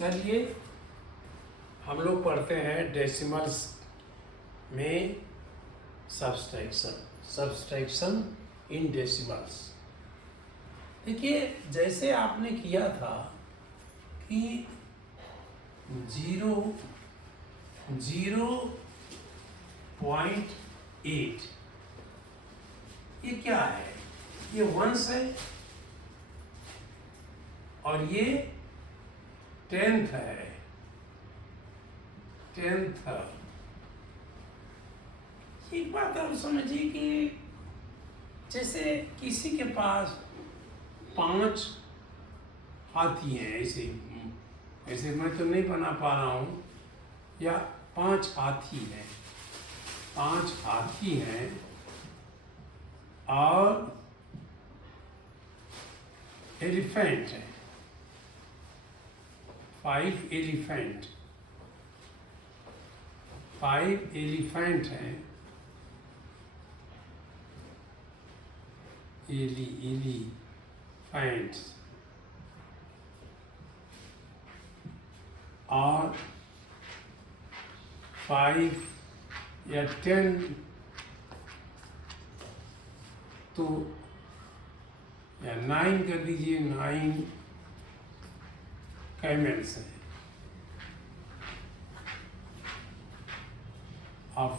चलिए हम लोग पढ़ते हैं डेसिमल्स में सब्सट्रैक्शन इन डेसिमल्स। देखिए जैसे आपने किया था कि 0.8 ये क्या है, ये वंस है और ये टेंथ है, टेंथ। एक बात आप समझिए कि जैसे किसी के पास 5 हाथी हैं, ऐसे मैं तो नहीं बना पा रहा हूँ, या 5 हाथी हैं, 5 हाथी हैं और एलिफेंट है, 5 एलिफेंट, 5 एलिफेंट हैं, एलिफेंट्स, और 5 या 10 तो या 9 कर दीजिए, 9 कैमल्स हैं और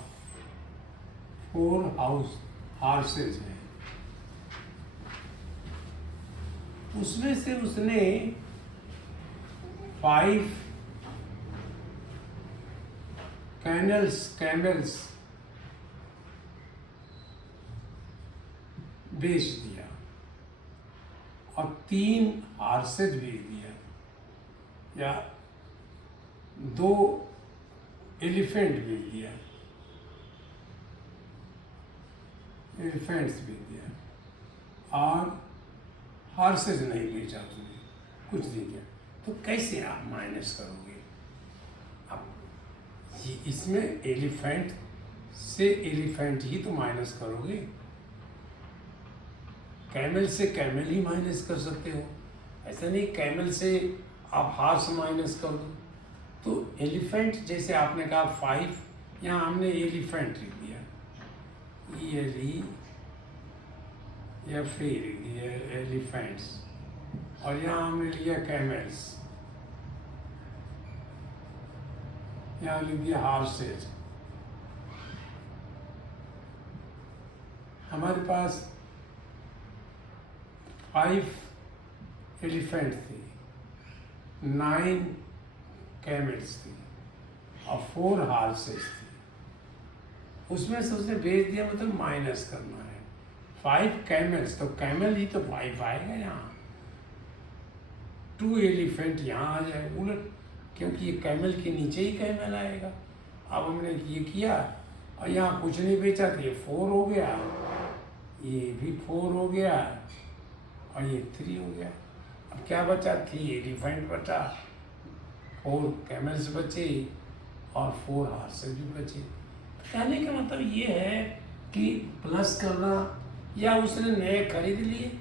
4 हॉर्सेस हैं। उसमें से उसने 5 कैमल्स बेच दिया और 3 हॉर्सेस बेच दिया, या 2 एलिफेंट बेच दिया, एलिफेंट्स बेच दिया, और हॉर्सेस नहीं बेचा उसने, कुछ नहीं किया। तो कैसे आप माइनस करोगे? अब ये इसमें एलिफेंट से एलिफेंट ही तो माइनस करोगे, कैमल से कैमल ही माइनस कर सकते हो। ऐसा नहीं कैमल से आप हॉर्स माइनस कर दो। तो एलिफेंट जैसे आपने कहा 5, यहाँ हमने एलिफेंट लिख दिया, या फिर एलिफेंट्स, और यहाँ हमने लिया कैमल्स, यहाँ लिख दिया हॉर्सेज। हमारे पास 5 एलिफेंट थे, 9 कैमल्स थी और 4 हॉर्सेस थी। उसमें से उसने भेज दिया, मतलब माइनस करना है 5 कैमल्स, तो कैमल ही तो 5 आएगा यहाँ, 2 एलिफेंट यहाँ आ जाए उलट, क्योंकि ये कैमल के नीचे ही कैमल आएगा। अब हमने ये किया और यहाँ कुछ नहीं बेचा तो ये 4 हो गया, ये भी 4 हो गया और ये 3 हो गया। अब क्या बचा? 3 एलिफेंट बचा, 4 कैमल्स बचे और 4 हॉर्सेस भी बचे। कहने का मतलब ये है कि प्लस करना, या उसने नए खरीद लिए,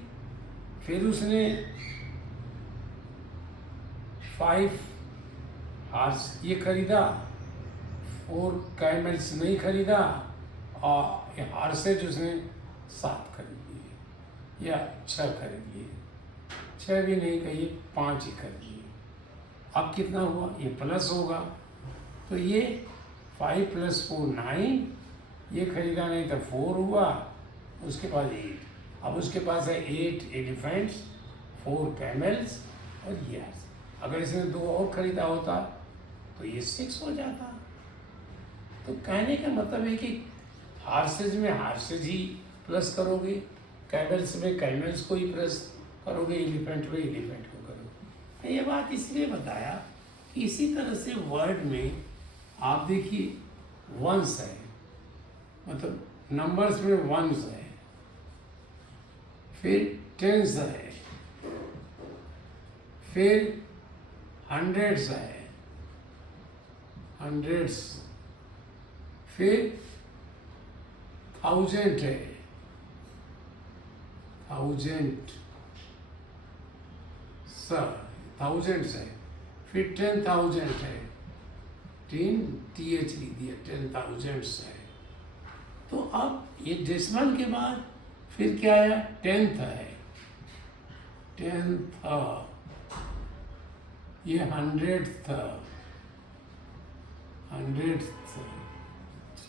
फिर उसने 5 हॉर्स ये खरीदा, 4 कैमल्स नहीं खरीदा, और ये हॉर्सेज उसने 7 खरीद लिए या 6 खरीद लिए, 6 भी नहीं कहिए, 5 ही खरीद लिए। अब कितना हुआ? ये प्लस होगा, तो ये 5 + 4 9, ये खरीदा नहीं तो 4 हुआ, उसके पास 8। अब उसके पास है 8 एलिफेंट्स, 4 कैमल्स और ये हॉर्स। अगर इसने 2 और खरीदा होता तो ये 6 हो जाता। तो कहने का मतलब है कि हॉर्सेज में हॉर्सेज ही प्लस करोगे, कैमल्स में कैमल्स को ही प्लस करोगे, एलिफेंट में एलिफेंट को करोगे। ये बात इसलिए बताया कि इसी तरह से वर्ड में आप देखिए वंस है, मतलब नंबर्स में वंस है, फिर टेंस है, फिर हंड्रेड्स है, हंड्रेड्स, फिर थाउजेंड है, थाउजेंड्स है, फिर 10,000 है, 10 TH लिख दिया, 10,000 है। तो अब ये डेसिमल के बाद फिर क्या आया, 10th है, 10th, ये 100th, 100th।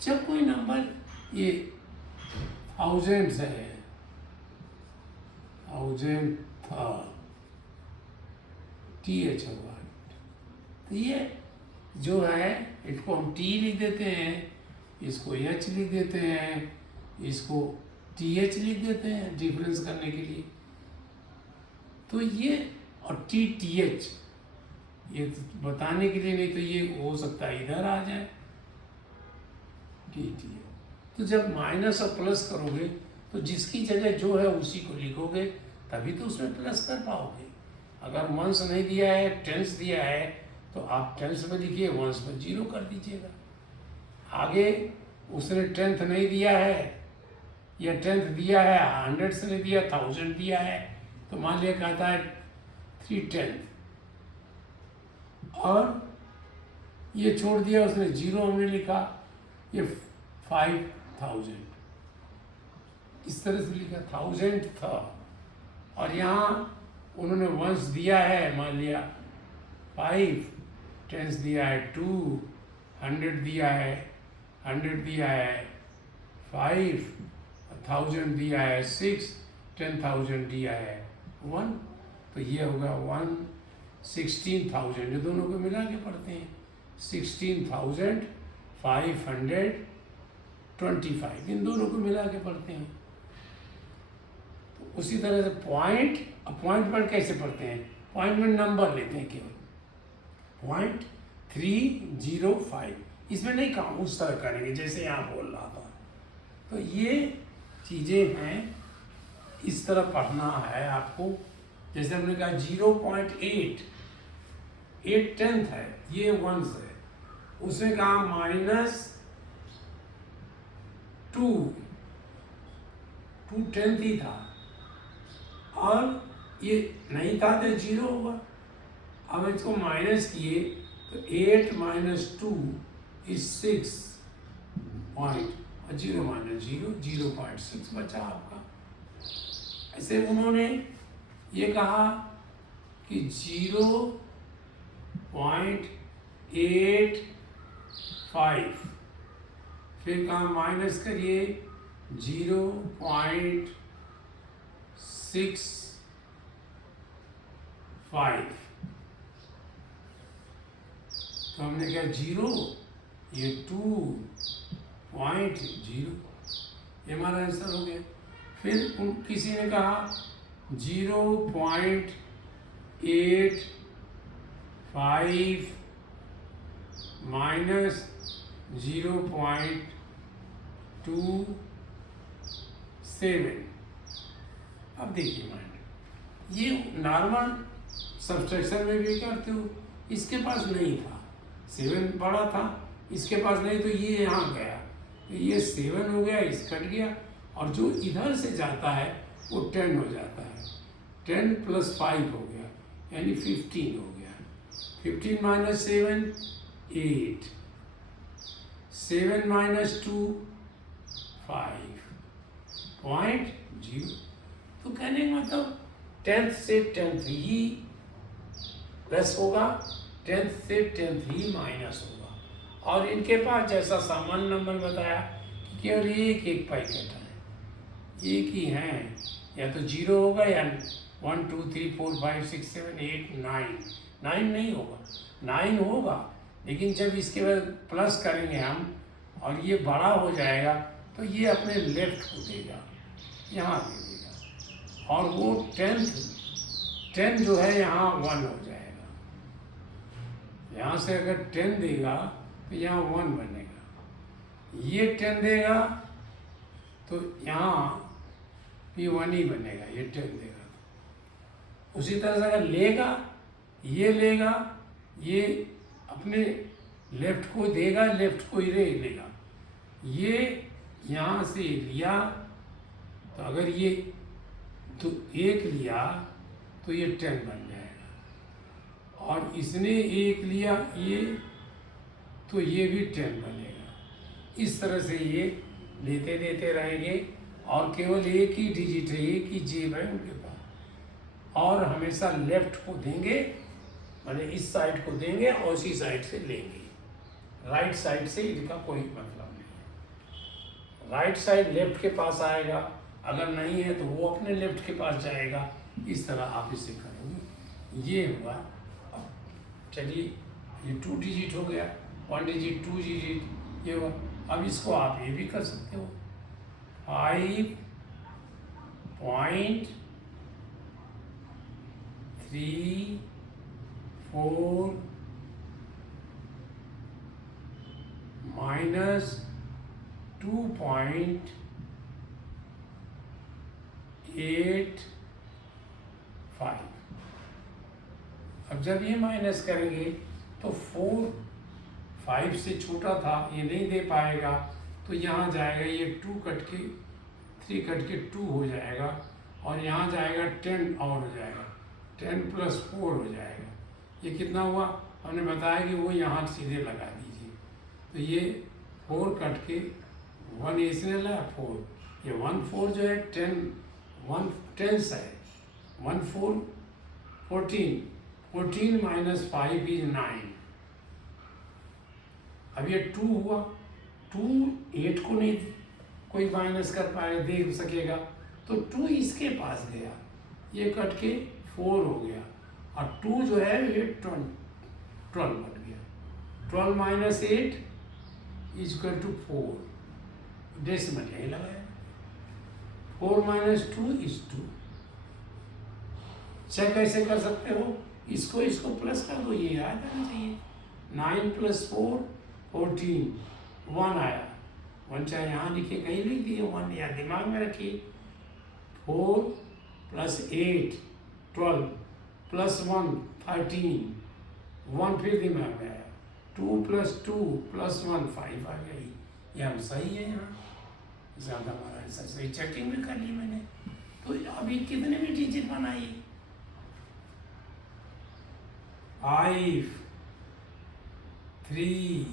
जब कोई नंबर ये थाउजेंड्स है, 1000th, TH होगा। तो ये जो है इसको हम T लिख देते हैं, इसको H लिख देते हैं, इसको TH लिख देते हैं डिफरेंस करने के लिए। तो ये और TH ये बताने के लिए, नहीं तो ये हो सकता है इधर आ जाए TH। तो जब माइनस और प्लस करोगे तो जिसकी जगह जो है उसी को लिखोगे, तभी तो उसमें प्लस कर पाओगे। अगर वंस नहीं दिया है, टेंस दिया है, तो आप टेंस में लिखिए, वंस में 0 कर दीजिएगा। आगे उसने 10th नहीं दिया है या 10th दिया है, 100 से नहीं दिया, 1000 दिया है, तो मान लिया कहता है 3/10 और ये छोड़ दिया उसने, 0 हमने लिखा, ये 5000 इस तरह से लिखा, 1000 था। और यहाँ उन्होंने वंस दिया है, मान लिया 5, टेंस दिया है 2, 100 दिया है, 100 दिया है 5, 1000 दिया है 6, 10,000 दिया है 1, तो ये होगा 16,000। ये दोनों को मिला के पढ़ते हैं, 16,525, इन दोनों को मिला के पढ़ते हैं। तो उसी तरह से अपॉइंटमेंट कैसे पढ़ते हैं, पॉइंट में नंबर लेते हैं केवल, 0.305, इसमें नहीं काम उस तरह करेंगे जैसे यहाँ बोल रहा था। तो ये चीज़ें हैं, इस तरह पढ़ना है आपको। जैसे हमने कहा 0.8, 8/10 है, ये वंस है, उसने कहा -2 2/10 ही था और ये नहीं था तो 0 होगा। अब इसको माइनस किए तो 8 - 2 is 6 पॉइंट, और 0 - 0 0.6 बचा आपका। ऐसे उन्होंने ये कहा कि 0.85, फिर कहा माइनस करिए 0.65, तो हमने क्या 0, ये 2.0, ये हमारा आंसर हो गया। फिर किसी ने कहा 0.85 माइनस 0.27। अब देखिए माइंड, ये नॉर्मल सब्सट्रैक्शन में भी करते हो, इसके पास नहीं था, 7 बड़ा था, इसके पास नहीं, तो ये यहाँ गया, तो ये 7 हो गया, इस कट गया, और जो इधर से जाता है वो 10 हो जाता है, 10 + 5 हो गया, यानी 15 हो गया। 15 - 7 8, 7 - 2 5.0। तो कहने का मतलब 10th से 10th ही प्लस होगा, 10th से 10th ही माइनस होगा। और इनके पास जैसा सामान्य नंबर बताया कि केवल एक पैकेट है, एक ही हैं, या तो 0 होगा या 1 2 3 4 5 6 7 8 9 नहीं होगा, 9 होगा, लेकिन जब इसके बाद प्लस करेंगे हम और ये बड़ा हो जाएगा तो ये अपने लेफ्ट को देगा, यहाँ दे देगा, और वो 10 जो है यहाँ 1 हो जाएगा। यहाँ से अगर 10 देगा तो यहाँ 1 बनेगा, ये 10 देगा तो यहाँ भी 1 ही बनेगा, ये 10 देगा। उसी तरह से अगर लेगा, ये अपने लेफ्ट को देगा, लेफ्ट को ही लेगा, ये यहाँ से लिया, तो अगर ये तो 1 लिया तो ये 10 बन जाएगा, और इसने एक लिया ये, तो ये भी 10 बनेगा। इस तरह से ये लेते देते रहेंगे और केवल एक ही डिजिट है, एक ही जेब है उनके पास, और हमेशा लेफ्ट को देंगे, माने इस साइड को देंगे और उसी साइड से लेंगे। राइट साइड से इनका कोई मतलब नहीं है। राइट साइड लेफ्ट के पास आएगा, अगर नहीं है तो वो अपने लेफ्ट के पास जाएगा। इस तरह आप इसे करेंगे। ये हुआ। अब चलिए, ये 2 डिजिट हो गया, 1 डिजिट 2 डिजिट ये हुआ। अब इसको आप ये भी कर सकते हो, 5.34 माइनस 2.85। अब जब ये माइनस करेंगे तो 4 5 से छोटा था, ये नहीं दे पाएगा, तो यहाँ जाएगा ये 2 कट के 3 कट के 2 हो जाएगा, और यहाँ जाएगा 10 और हो जाएगा, 10 + 4 हो जाएगा। ये कितना हुआ? हमने बताया कि वो यहाँ सीधे लगा दीजिए। तो ये 4 कट के 1 इसने लाया 4, ये 1 4 जो है 10 1 10 है, 1 4 14 14 - 5 = 9। अब ये 2 हुआ, 2 8 को नहीं कोई माइनस कर पाएगा, देख सकेगा, तो 2 इसके पास गया, ये कट के 4 हो गया, और 2 जो है ये 12 बन गया। 12 - 8 = 4, डेसिमल यही लगाया। 4 - 2 = 2। चेक कैसे कर सकते हो? इसको प्लस कर दो, ये याद आना चाहिए। 9 + 4 14, 1 आया, 1 चाहे यहाँ लिखे, कहीं लिख दिए 1, या दिमाग में रखिए। 4 + 8 12 + 1 13, 1 फिर दिमाग में आया, 2 + 2 + 1 5 आ गई। ये हम सही है, यहाँ ज़्यादा हमारा आंसर सही। चेकिंग भी कर ली मैंने। तो अभी कितने भी डिजिट बनाइए, 5 3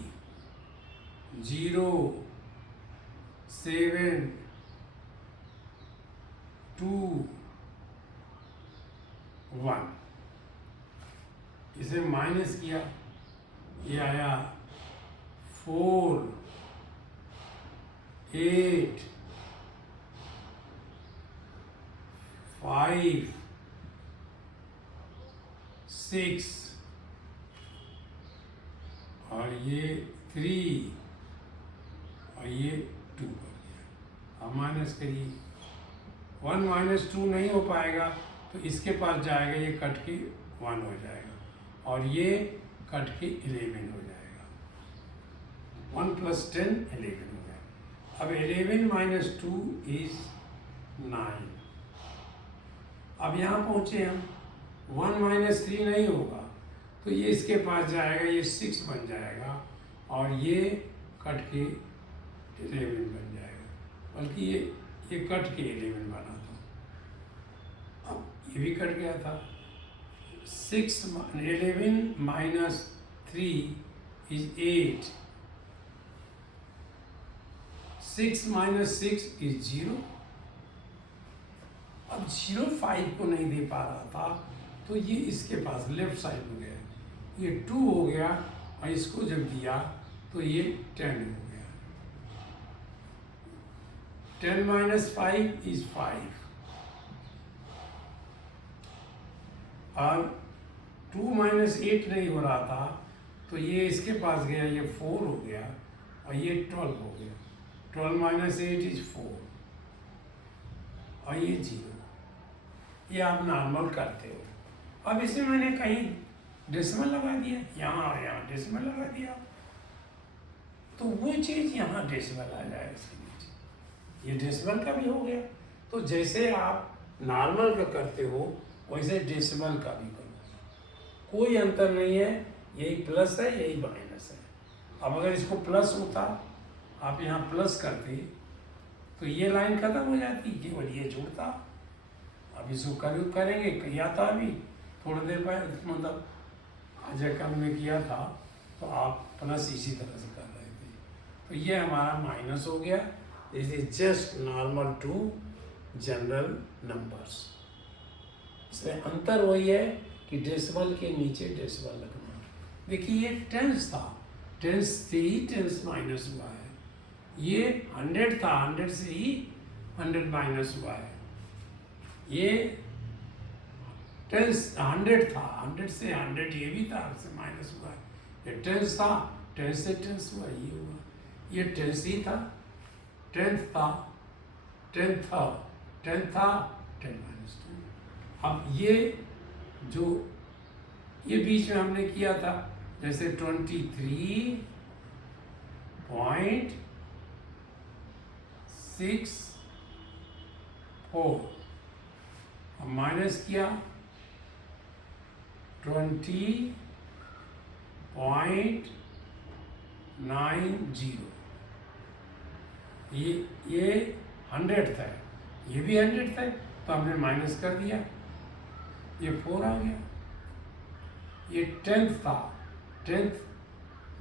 0 7 2 1। इसे माइनस किया, ये आया 4 8 5 6 और ये 3 और ये 2 कर दिया। अब माइनस करिए, 1 - 2 नहीं हो पाएगा, तो इसके पास जाएगा, ये कट के 1 हो जाएगा, और ये कट के 11 हो जाएगा। 1 + 10 11 हो गया। अब 11 - 2 = 9। अब यहाँ पहुँचे हम, 1 - 3 नहीं होगा, तो ये इसके पास जाएगा, ये 6 बन जाएगा, और ये कट के 11 बन जाएगा, बल्कि ये कट के 11 बना था। अब ये भी कट गया था। 11 - 3 = 8, 6 - 6 = 0। अब 0 5 को नहीं दे पा रहा था, तो ये इसके पास लेफ्ट साइड हो गया, ये 2 हो गया, और इसको जब दिया तो ये 10 हो गया। 10 - 5 = 5। और 2 - 8 नहीं हो रहा था, तो ये इसके पास गया, ये 4 हो गया, और ये 12 हो गया। 12 - 8 = 4, और ये 0। ये आप नॉर्मल करते हो। अब इसमें मैंने कहीं डेसिमल लगा दिया, यहाँ डेसिमल लगा दिया, तो वो चीज़ यहाँ डेसिमल आ जाए इसके नीचे, ये डेसिमल का भी हो गया। तो जैसे आप नॉर्मल का करते हो, वैसे डेसिमल का भी करो, कोई अंतर नहीं है, यही प्लस है, यही माइनस है। अब अगर इसको प्लस होता, आप यहाँ प्लस करते, तो ये लाइन खत्म हो जाती, केवल ये जुड़ता। अब इसको करेंगे, या था अभी थोड़ी देर बाद, मतलब आज या कल में किया था, तो आप प्लस इसी तरह से कर रहे थे। तो ये हमारा माइनस हो गया। This is just normal to general numbers. इसमें अंतर वही है कि डेसिमल के नीचे डेसिमल रखना। देखिए ये टेंस था, टेंस से ही टेंस माइनस हुआ है। ये 100 था, 100 से ही 100 माइनस हुआ है। ये टेंस 100 था, 100 से 100 ये भी था, से माइनस हुआ है। ये टेंस था, टेंस से टेंस हुआ, ये हुआ। ये टेंस ही था, 10th था, 10 था, 10 था, 10 माइनस 2। अब ये जो ये बीच में हमने किया था, जैसे 23.64, अब माइनस किया 20.90। ये 100 था, ये भी 100 था, तो हमने माइनस कर दिया, ये 4 आ गया। ये 10th था, 10th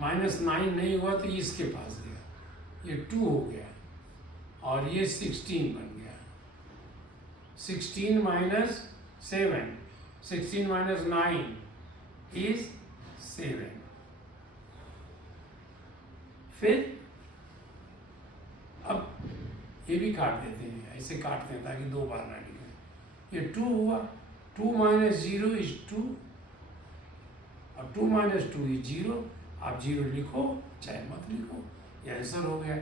माइनस 9 नहीं हुआ तो इसके पास गया, ये 2 हो गया, और ये 16 बन गया। 16 माइनस 7, 16 माइनस 9 इज 7। फिर अब ये भी काट देते हैं, ऐसे काटते हैं ताकि 2 बार ना लिखें। ये 2 हुआ, 2 माइनस 0 इज 2, अब 2 माइनस 2 इज 0। आप 0 लिखो चाहे मत लिखो, ये आंसर हो गया।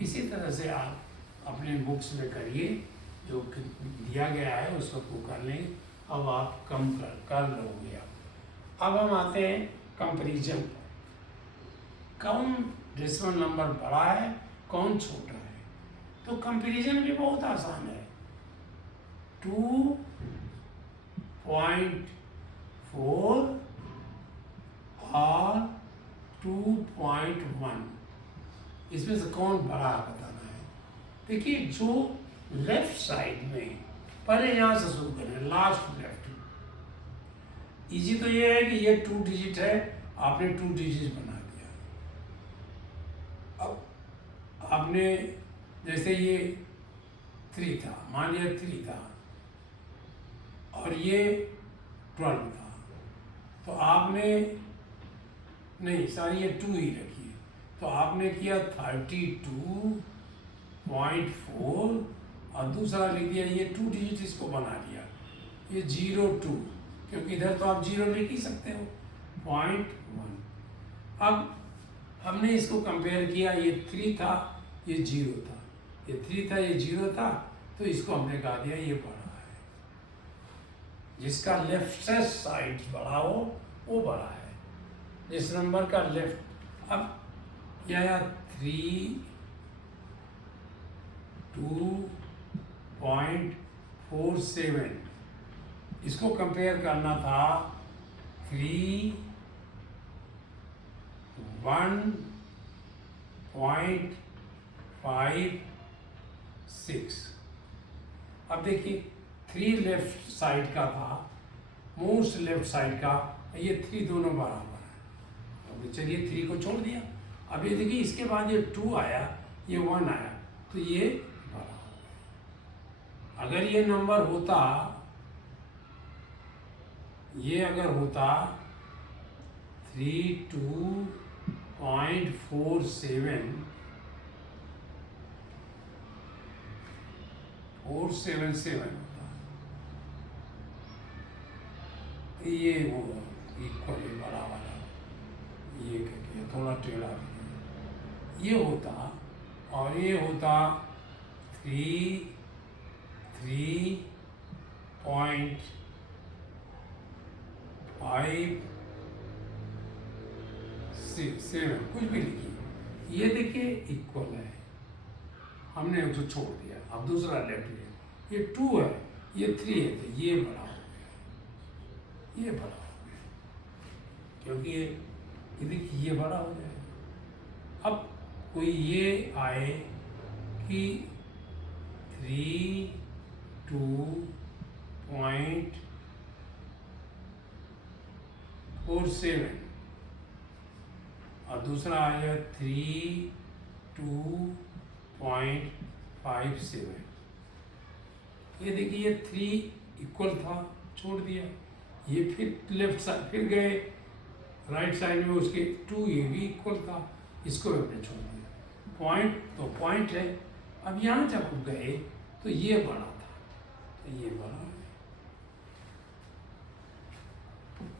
इसी तरह से आप अपने बुक्स में करिए, जो दिया गया है उस सबको कर लें। अब आप कम कर लोगे। अब हम आते हैं कंपैरिजन पर। कौन डेसिमल नंबर बड़ा है, कौन छोटा है। तो कंपैरिजन भी बहुत आसान है। 2.4 और 2.1, इसमें से कौन बड़ा बताना है। देखिए जो लेफ्ट साइड में, पहले यहाँ से शुरू करें, लास्ट लेफ्ट। इजी तो ये है कि ये 2 डिजिट है, आपने 2 डिजिट बना दिया। अब आपने जैसे ये 3 था, मान लिया 3 था, और ये 12 था, तो आपने नहीं सारी ये 2 ही रखिए, तो आपने किया 32.4 और दूसरा लिख दिया, ये 2 डिजिट इसको बना दिया, ये 02, क्योंकि इधर तो आप 0 लिख ही सकते हो, 0.1। अब हमने इसको कंपेयर किया, ये 3 था, ये 0 था, ये 3 था, ये 0 था, तो इसको हमने कहा दिया ये बड़ा है। जिसका लेफ्ट साइड बड़ा हो वो बड़ा है। जिस नंबर का लेफ्ट, अब यह 2.47, इसको कंपेयर करना था 1.56। अब देखिए 3 लेफ्ट साइड का था, मोस्ट लेफ्ट साइड का, ये 3 दोनों बराबर है। अब चलिए 3 को छोड़ दिया। अब ये देखिए इसके बाद ये 2 आया, ये 1 आया, तो ये बड़ा हो गया। अगर ये नंबर होता, ये अगर होता 477 होता, ये वो इक्वल बड़ा वाला, ये क्या थोड़ा टेढ़ा ये होता, और ये होता 3.57, कुछ भी लिखिए, ये देखिए इक्वल है, हमने उसे छोड़ दिया। अब दूसरा लेफ्ट लिया, ये 2 है, ये 3 है, तो ये बड़ा हो गया, ये बड़ा हो गया, क्योंकि ये देखिए ये बड़ा हो जाएगा। अब कोई ये आए कि 32.47 447 और दूसरा आया 32.57। ये देखिए ये 3 इक्वल था, छोड़ दिया। ये फिर लेफ्ट साइड फिर गए राइट साइड में, उसके 2 ये भी इक्वल था, इसको हमने छोड़ दिया। पॉइंट तो पॉइंट है। अब यहाँ जब गए तो ये बड़ा था, तो ये बड़ा है।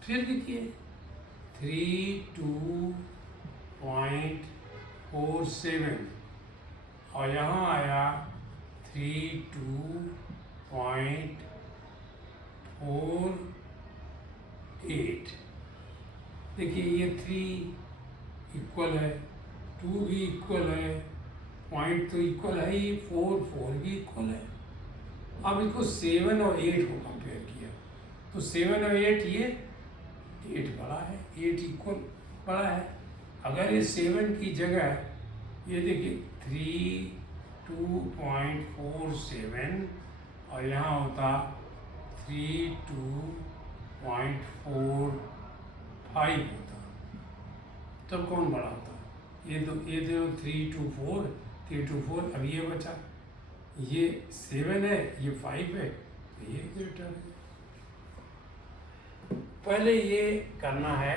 फिर देखिए 32.47 और यहाँ आया 32.48। देखिए ये 3 इक्वल है, 2 भी इक्वल है, पॉइंट तो इक्वल है ही, 4 भी इक्वल है। अब इसको 7 और 8 को कंपेयर किया तो 7 और 8 ये 8 बड़ा है, 8 इक्वल बड़ा है। अगर ये 7 की जगह ये देखिए 32.47 और यहाँ होता 32.45 होता, तब कौन बड़ा होता? ये तो 3 to 4, 3 to 4। अब ये बचा, ये 7 है, ये 5 है, तो ये ग्रेटर है। पहले ये करना है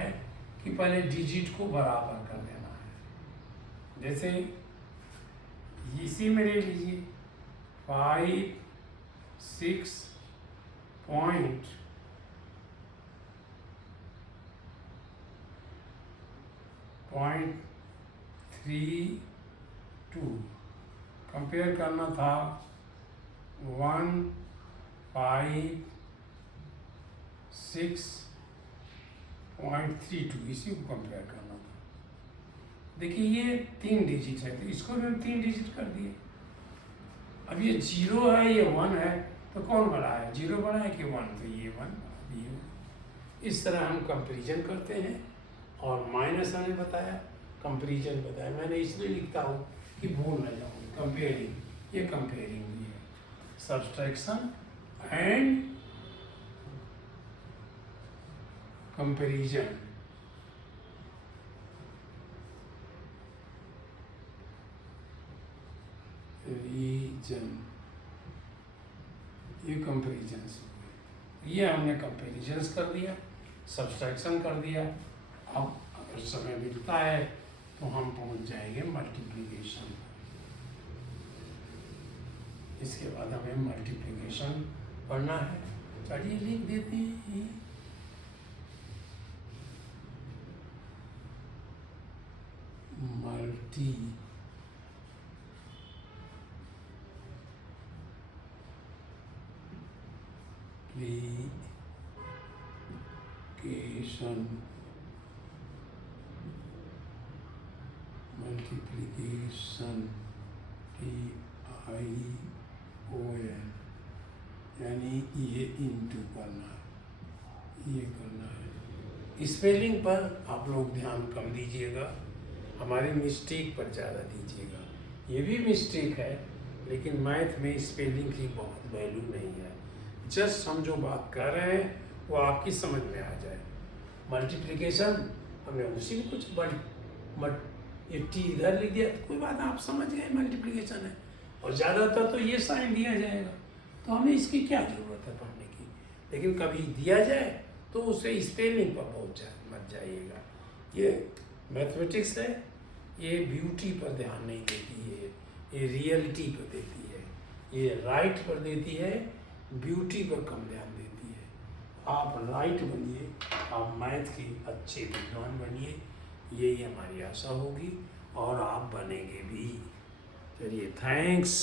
कि पहले डिजिट को बराबर कर देना है। जैसे इसी में ले लीजिए 5, 6.32 कंपेयर करना था 156.32, इसी को कंपेयर करना था। देखिए ये 3 डिजिट है, तो इसको भी हम 3 डिजिट कर दिए। अब ये 0 है, ये 1 है, तो कौन बड़ा है? 0 बड़ा है कि 1? तो ये 1 बड़ा, ये 1। इस तरह हम कंपैरिजन करते हैं। और माइनस हमने बताया, कंपैरिजन बताया। मैंने इसलिए लिखता हूँ कि भूल ना जाऊँ। कंपेयरिंग, ये कंपेयरिंग भी है, सब्सट्रैक्शन एंड कंपैरिजन। रीजन, ये कंपैरिजन्स, ये हमने कंपैरिजन्स कर दिया, सब्सट्रैक्शन कर दिया। अब अगर समय मिलता है तो हम पहुंच जाएंगे मल्टीप्लिकेशन। इसके बाद हमें मल्टीप्लिकेशन पढ़ना है। चलिए लिख देते हैं। मल्टीप्लिकेशन TION, यानी ये इंटू करना है, ये करना है। स्पेलिंग पर आप लोग ध्यान कम दीजिएगा, हमारे मिस्टेक पर ज़्यादा दीजिएगा। ये भी मिस्टेक है, लेकिन मैथ में स्पेलिंग की बहुत वैल्यू नहीं है। जस्ट हम जो बात कर रहे हैं वो आपकी समझ में आ जाए। मल्टीप्लिकेशन हमने उसी में कुछ ये टी इधर लिख दिया, कोई बात आप समझ गए मल्टीप्लिकेशन है। और ज़्यादातर तो ये साइन दिया जाएगा, तो हमें इसकी क्या ज़रूरत है पढ़ने की। लेकिन कभी दिया जाए तो उसे स्पेलिंग पर बहुत मत जाइएगा। ये मैथमेटिक्स है, ये ब्यूटी पर ध्यान नहीं देती है, ये रियलिटी पर देती है, ये राइट पर देती है, ब्यूटी पर कम ध्यान देती है। आप राइट बनिए, आप मैथ की अच्छे विद्वान बनिए, यही हमारी आशा होगी और आप बनेंगे भी। चलिए, थैंक्स।